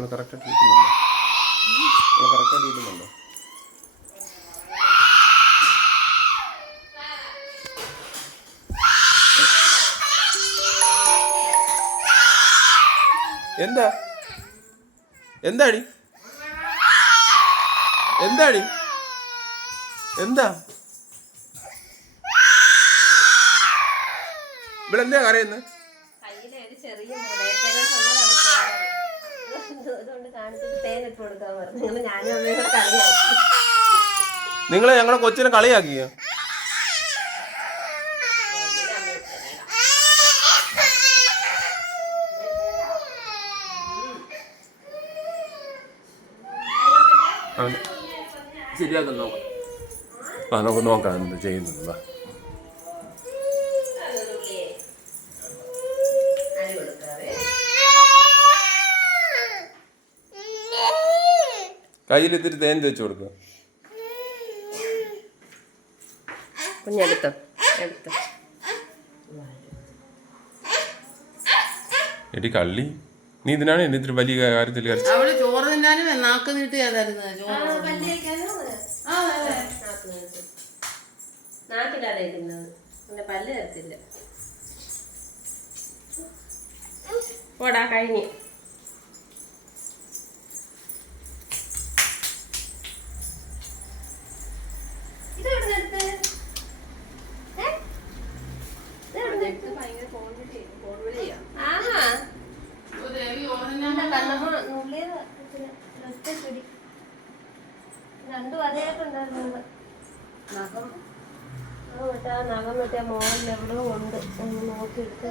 ഇവിടെ കറക്റ്റായിട്ട് കിട്ടുന്നുണ്ടോ ഇവിടെ കറക്റ്റായിട്ട് കിട്ടുന്നുണ്ടോ എന്താ? എന്താടി? എന്താടി? എന്താ? ഇവിടെ എന്താ കരയുന്നത് ചെറിയ പോയത്. അതുകൊണ്ട് കാണിച്ചിട്ട് കൊടുക്കാൻ പറഞ്ഞു. നിങ്ങൾ ഞാനും അമ്മയും കൂടെ കളിയാക്കി. നിങ്ങൾ ഞങ്ങളെ കൊച്ചിനെ കളിയാക്കിയോ? ആ നമുക്ക് നോക്കാം എന്ത് ചെയ്യുന്നത് കയ്യിൽ ഇത്തിരി തേൻ തേച്ച് കൊടുക്കുക കുഞ്ഞെടുത്തോ എടുത്തോ? എടി കള്ളി നീ ഇതിനാണ് എന്നെ ഇത്തിരി വലിയ കാര്യത്തിൽ അവൾ ചോറ് തിന്നാനും നാക്ക് നീട്ടി എന്റെ പല്ല് തരത്തില്ല ഓടാ കഴിഞ്ഞ്. പിടി. രണ്ടും അതേട്ടുണ്ടായിരുന്നു നഖം നഖം മറ്റേ മോഹൻ എവിടെയോ ഉണ്ട് ഒന്ന് നോക്കി എടുത്ത്